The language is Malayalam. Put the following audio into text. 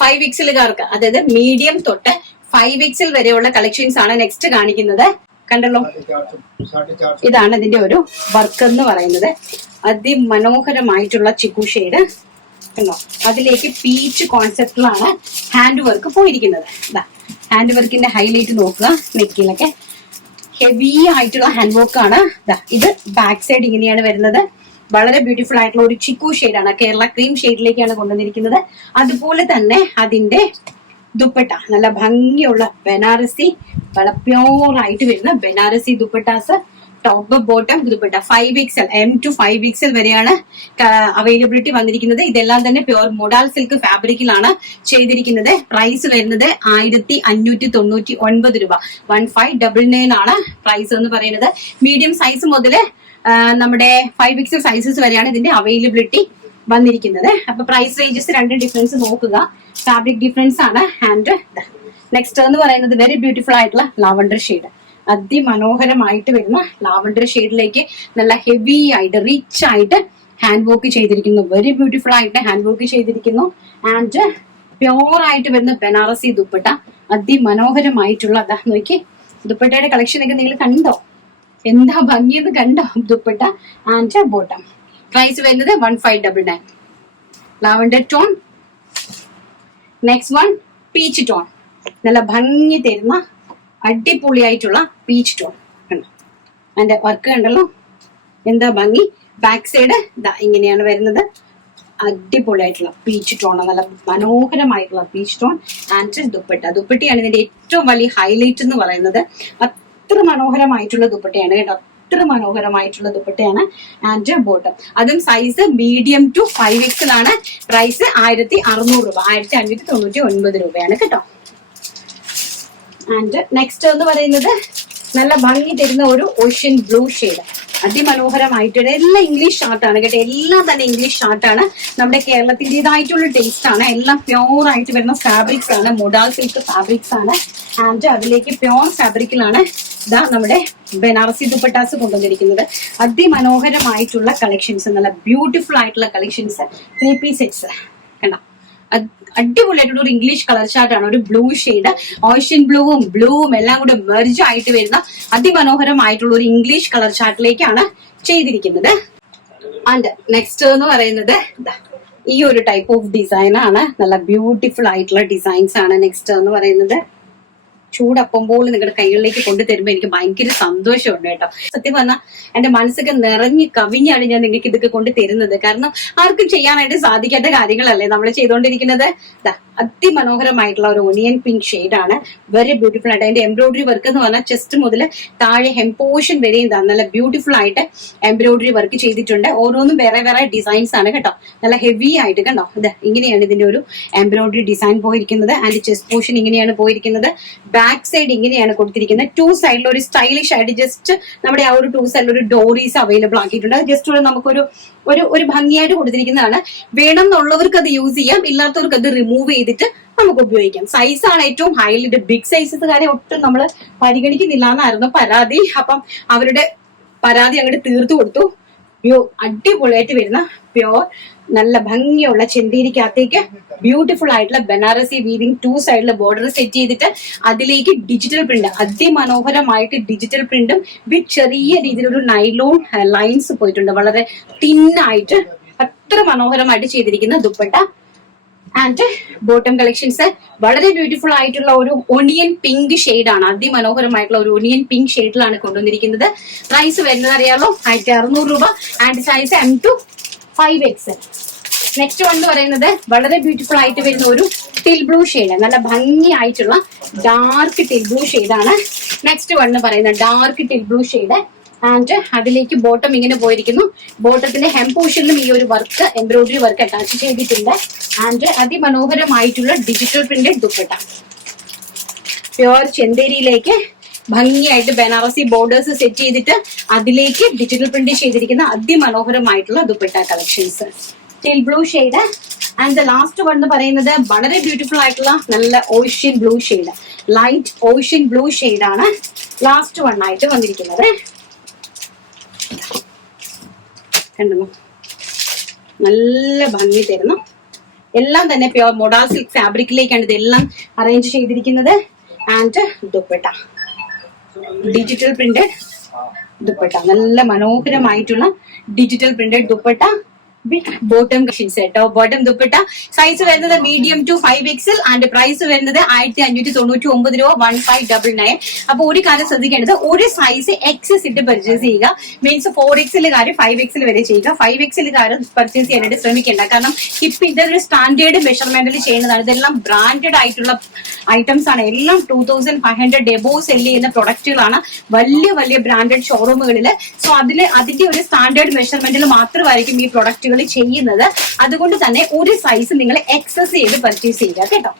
5XLകാർക്ക്, അതായത് മീഡിയം തൊട്ട് 5XL വരെയുള്ള കളക്ഷൻസ് ആണ് നെക്സ്റ്റ് കാണിക്കുന്നത്. കണ്ടല്ലോ, ഇതാണ് ഇതിന്റെ ഒരു വർക്ക് എന്ന് പറയുന്നത്. അതിമനോഹരമായിട്ടുള്ള ചിക്കു ഷെയ്ഡ് കണ്ടോ. അതിലേക്ക് പീച്ച് കോൺസെപ്റ്റിലാണ് ഹാൻഡ് വർക്ക് പോയിരിക്കുന്നത്. ഹാൻഡ് വർക്കിന്റെ ഹൈലൈറ്റ് നോക്കുക. നെക്കിലൊക്കെ ഹെവി ആയിട്ടുള്ള ഹാൻഡ് വർക്ക് ആണ്. ഇത് ബാക്ക് സൈഡ് ഇങ്ങനെയാണ് വരുന്നത്. വളരെ ബ്യൂട്ടിഫുൾ ആയിട്ടുള്ള ഒരു ചിക്കു ഷെയ്ഡാണ്. കേരള ക്രീം ഷെയ്ഡിലേക്കാണ് കൊണ്ടുവന്നിരിക്കുന്നത്. അതുപോലെ തന്നെ അതിന്റെ ദുപ്പട്ട നല്ല ഭംഗിയുള്ള ബനാറസി, വളരെ പ്യോർ ആയിട്ട് വരുന്ന Banarasi dupattas. Top bottom dupatta 5XL M to 5XL വരെയാണ് അവൈലബിലിറ്റി വന്നിരിക്കുന്നത്. ഇതെല്ലാം തന്നെ പ്യോർ മൊഡാൽ സിൽക്ക് ഫാബ്രിക്കിലാണ് ചെയ്തിരിക്കുന്നത്. പ്രൈസ് വരുന്നത് 1599 രൂപ. 1599 ആണ് പ്രൈസ് എന്ന് പറയുന്നത്. മീഡിയം സൈസ് മുതൽ നമ്മുടെ 5XL സൈസസ് വരെയാണ് ഇതിന്റെ അവൈലബിലിറ്റി വന്നിരിക്കുന്നത്. അപ്പൊ പ്രൈസ് റേഞ്ചസ് രണ്ട് ഡിഫറൻസ് നോക്കുക. ഫാബ്രിക് ഡിഫറൻസ് ആണ്. ആൻഡ് നെക്സ്റ്റ് എന്ന് പറയുന്നത് വെരി ബ്യൂട്ടിഫുൾ ആയിട്ടുള്ള ലാവണ്ടർ ഷെയ്ഡ്. അതിമനോഹരമായിട്ട് വരുന്ന ലാവണ്ടർ ഷെയ്ഡിലേക്ക് നല്ല ഹെവി ആയിട്ട് റിച്ച് ആയിട്ട് ഹാൻഡ് വർക്ക് ചെയ്തിരിക്കുന്നു. വെരി ബ്യൂട്ടിഫുൾ ആയിട്ട് ഹാൻഡ് വർക്ക് ചെയ്തിരിക്കുന്നു. ആൻഡ് പ്യോർ ആയിട്ട് വരുന്ന ബനാറസി ദുപ്പട്ട അതിമനോഹരമായിട്ടുള്ള നോക്കി. ദുപ്പട്ടയുടെ കളക്ഷൻ ഒക്കെ നിങ്ങൾ കണ്ടോ? എന്താ ഭംഗിയെന്ന് കണ്ടോ ദുപ്പട്ട. ആൻഡ് ബോട്ടം പ്രൈസ് വരുന്നത് 1599. Lavender tone. Next one peach tone. നല്ല ഭംഗി തരുന്ന അടിപൊളിയായിട്ടുള്ള പീച്ച് ടോൺ കണ്ടോ. അതിന്റെ വർക്ക് കണ്ടല്ലോ, എന്താ ഭംഗി. ബാക്ക് സൈഡ് ഇങ്ങനെയാണ് വരുന്നത്. അടിപൊളിയായിട്ടുള്ള പീച്ച് ടോൺ, നല്ല മനോഹരമായിട്ടുള്ള പീച്ച് ടോൺ. ആൻഡ് ദുപ്പട്ടയാണ് ഇതിന്റെ ഏറ്റവും വലിയ ഹൈലൈറ്റ് എന്ന് പറയുന്നത്. അത്ര മനോഹരമായിട്ടുള്ള ദുപ്പട്ടയാണ് കേട്ടോ. അത്ര മനോഹരമായിട്ടുള്ള ദുപ്പട്ടയാണ്. ആൻഡ് ബോട്ടം അതും സൈസ് മീഡിയം ടു 5XL ആണ്. പ്രൈസ് 1600 രൂപ. 1599 രൂപയാണ് കേട്ടോ. ആൻഡ് നെക്സ്റ്റ് എന്ന് പറയുന്നത് നല്ല ഭംഗി തരുന്ന ഒരു ഓഷ്യൻ ബ്ലൂ ഷെയ്ഡ്. അതിമനോഹരമായിട്ട് എല്ലാം ഇംഗ്ലീഷ് ഷാർട്ടാണ് കേട്ടോ. എല്ലാം തന്നെ ഇംഗ്ലീഷ് ഷാർട്ടാണ്. നമ്മുടെ കേരളത്തിൻ്റെതായിട്ടുള്ള ടേസ്റ്റ് ആണ്. എല്ലാം പ്യോർ ആയിട്ട് വരുന്ന ഫാബ്രിക്സ് ആണ്. മൊഡാൽ സിൽക്ക് ഫാബ്രിക്സ് ആണ്. ആൻഡ് അതിലേക്ക് പ്യോർ ഫാബ്രിക്കിലാണ് നമ്മുടെ ബനാറസി ദുപ്പട്ടാസ് കൊണ്ടുവന്നിരിക്കുന്നത്. അതിമനോഹരമായിട്ടുള്ള കളക്ഷൻസ്, നല്ല ബ്യൂട്ടിഫുൾ ആയിട്ടുള്ള കളക്ഷൻസ്. 3 piece സെറ്റ്സ് കണ്ടോ. അടിപൊളിയായിട്ടുള്ള ഒരു ഇംഗ്ലീഷ് കളർ ചാർട്ടാണ്. ഒരു ബ്ലൂ ഷെയ്ഡ്, ഓഷ്യൻ ബ്ലൂവും എല്ലാം കൂടെ മെർജ് ആയിട്ട് വരുന്ന അതിമനോഹരമായിട്ടുള്ള ഒരു ഇംഗ്ലീഷ് കളർ ചാർട്ടിലേക്കാണ് ചെയ്തിരിക്കുന്നത്. ആൻഡ് നെക്സ്റ്റ് എന്ന് പറയുന്നത് ഈ ഒരു ടൈപ്പ് ഓഫ് ഡിസൈൻ ആണ്. നല്ല ബ്യൂട്ടിഫുൾ ആയിട്ടുള്ള ഡിസൈൻസ് ആണ് നെക്സ്റ്റ് എന്ന് പറയുന്നത്. ചൂടപ്പം പോലെ നിങ്ങളുടെ കൈകളിലേക്ക് കൊണ്ടു തരുമ്പോൾ എനിക്ക് ഭയങ്കര സന്തോഷമുണ്ട് കേട്ടോ. സത്യം പറഞ്ഞാൽ എന്റെ മനസ്സൊക്കെ നിറഞ്ഞ് കവിഞ്ഞാണ് ഞാൻ നിങ്ങൾക്ക് ഇതൊക്കെ കൊണ്ട് തരുന്നത്. കാരണം ആർക്കും ചെയ്യാനായിട്ട് സാധിക്കാത്ത കാര്യങ്ങളല്ലേ നമ്മൾ ചെയ്തുകൊണ്ടിരിക്കുന്നത്. അതിമനോഹരമായിട്ടുള്ള ഒരു ഒനിയൻ പിങ്ക് ഷെയ്ഡാണ്. വെരി ബ്യൂട്ടിഫുൾ ആയിട്ട് അതിന്റെ എംബ്രോയിഡറി വർക്ക് എന്ന് പറഞ്ഞാൽ ചെസ്റ്റ് മുതൽ താഴെ ഹെം പോർഷൻ വരെയും നല്ല ബ്യൂട്ടിഫുൾ ആയിട്ട് എംബ്രോയിഡറി വർക്ക് ചെയ്തിട്ടുണ്ട്. ഓരോന്നും വേറെ വേറെ ഡിസൈൻസ് ആണ് കേട്ടോ. നല്ല ഹെവി ആയിട്ട് കണ്ടോ. ഇങ്ങനെയാണ് ഇതിന്റെ ഒരു എംബ്രോയിഡറി ഡിസൈൻ പോയിരിക്കുന്നത്. ആൻഡ് ചെസ്റ്റ് പോർഷൻ ഇങ്ങനെയാണ് പോയിരിക്കുന്നത്. ബാക്ക് സൈഡ് ഇങ്ങനെയാണ് കൊടുത്തിരിക്കുന്നത്. 2 സൈഡിൽ ഒരു സ്റ്റൈലിഷ് ആയിട്ട് ജസ്റ്റ് നമ്മുടെ ആ ഒരു 2 സൈഡിൽ ഒരു ഡോറീസ് അവൈലബിൾ ആക്കിയിട്ടുണ്ട്. ജസ്റ്റ് നമുക്കൊരു ഒരു ഭംഗിയായിട്ട് കൊടുത്തിരിക്കുന്നതാണ്. വേണം എന്നുള്ളവർക്ക് അത് യൂസ് ചെയ്യാം, ഇല്ലാത്തവർക്ക് അത് റിമൂവ് ചെയ്തിട്ട് നമുക്ക് ഉപയോഗിക്കാം. സൈസാണ് ഏറ്റവും ഹൈലൈറ്റ്. ബിഗ് സൈസസ് കാര്യം ഒട്ടും നമ്മൾ പരിഗണിക്കുന്നില്ല എന്നായിരുന്നു പരാതി. അപ്പം അവരുടെ പരാതി അങ്ങോട്ട് തീർത്തു കൊടുത്തു. അടിപൊളിയായിട്ട് വരുന്ന പ്യോർ നല്ല ഭംഗിയുള്ള ചെന്തീരിക്കകത്തേക്ക് ബ്യൂട്ടിഫുൾ ആയിട്ടുള്ള ബനാറസി വീവിംഗ് 2 സൈഡിൽ ബോർഡർ സെറ്റ് ചെയ്തിട്ട് അതിലേക്ക് ഡിജിറ്റൽ പ്രിന്റ്, അതിമനോഹരമായിട്ട് ഡിജിറ്റൽ പ്രിന്റും വിത്ത് ചെറിയ രീതിയിലൊരു നൈലോൺ ലൈൻസ് പോയിട്ടുണ്ട്. വളരെ തിന്നായിട്ട് അത്ര മനോഹരമായിട്ട് ചെയ്തിരിക്കുന്ന ദുപ്പട്ട. ആൻഡ് ബോട്ടം കളക്ഷൻസ് വളരെ ബ്യൂട്ടിഫുൾ ആയിട്ടുള്ള ഒരു ഒണിയൻ പിങ്ക് ഷെയ്ഡാണ്. അതിമനോഹരമായിട്ടുള്ള ഒരു ഒണിയൻ പിങ്ക് ഷെയ്ഡിലാണ് കൊണ്ടുവന്നിരിക്കുന്നത്. പ്രൈസ് വരുന്നത് അറിയാമല്ലോ, 1600 രൂപ. And size M to 5XL. Next one എന്ന് പറയുന്നത് വളരെ ബ്യൂട്ടിഫുൾ ആയിട്ട് വരുന്ന ഒരു ടിൽ ബ്ലൂ ഷെയ്ഡ്. നല്ല ഭംഗിയായിട്ടുള്ള ഡാർക്ക് ടിൽ ബ്ലൂ ഷെയ്ഡാണ്. നെക്സ്റ്റ് വൺ എന്ന് പറയുന്നത് dark teal blue shade. And അതിലേക്ക് ബോട്ടം ഇങ്ങനെ പോയിരിക്കുന്നു. ബോട്ടത്തിന്റെ ഹെം പോർഷനിലും ഈ ഒരു വർക്ക്, എംബ്രോയിഡറി വർക്ക് അറ്റാച്ച് ചെയ്തിട്ടുണ്ട്. ആൻഡ് അതിമനോഹരമായിട്ടുള്ള ഡിജിറ്റൽ പ്രിന്റഡ് ദുപ്പട്ട. പ്യോർ ചെന്തേരിയിലേക്ക് ഭംഗിയായിട്ട് ബനാറസി ബോർഡേഴ്സ് സെറ്റ് ചെയ്തിട്ട് അതിലേക്ക് ഡിജിറ്റൽ പ്രിന്റ് ചെയ്തിരിക്കുന്ന അതിമനോഹരമായിട്ടുള്ള dupatta collections. Teal blue shade. And the last one എന്ന് പറയുന്നത് വളരെ ബ്യൂട്ടിഫുൾ ആയിട്ടുള്ള നല്ല ocean blue shade. Light ocean blue ഷെയ്ഡാണ് ലാസ്റ്റ് വൺ ആയിട്ട് വന്നിരിക്കുന്നത്. കണ്ടോ, നല്ല ഭംഗി തരുന്നു എല്ലാം തന്നെ പ്യുവർ മൊഡാൾ സിൽക്ക് ഫാബ്രിക്കിലേക്കാണ് ഇതെല്ലാം അറേഞ്ച് ചെയ്തിരിക്കുന്നത്. And dupatta digital printed dupatta, നല്ല മനോഹരമായിട്ടുള്ള digital printed dupatta with bottom collections കേട്ടോ. ബോട്ടം ദുപ്പട്ട സൈസ് വരുന്നത് medium to 5XL and price വരുന്നത് 1599 രൂപ 1599. അപ്പൊ ഒരു കാര്യം ശ്രദ്ധിക്കേണ്ടത്, ഒരു സൈസ് എക്സസ് ഇട്ട് പർച്ചേസ് ചെയ്യുക. മീൻസ് 4XL 5XL വരെ ചെയ്യുക. 5XL പർച്ചേസ് ചെയ്യാനായിട്ട് ശ്രമിക്കേണ്ട. കാരണം ഹിപ്പിന്റെ ഒരു സ്റ്റാൻഡേർഡ് മെഷർമെന്റിൽ ചെയ്യുന്നതാണ്. ഇതെല്ലാം ബ്രാൻഡഡ് ആയിട്ടുള്ള ഐറ്റംസ് ആണ്. എല്ലാം 2500 എബോ സെല് ചെയ്യുന്ന പ്രൊഡക്റ്റുകളാണ് വലിയ വലിയ ബ്രാൻഡഡ് ഷോറൂമുകളിൽ. സോ അതിന്റെ ഒരു സ്റ്റാൻഡേർഡ് മെഷർമെന്റിൽ മാത്രമായിരിക്കും ഈ പ്രൊഡക്റ്റുകൾ ചെയ്യുന്നത്. അതുകൊണ്ട് തന്നെ ഒരു സൈസ് നിങ്ങൾ എക്സസ് ചെയ്ത് പർച്ചേസ് ചെയ്യുക കേട്ടോ.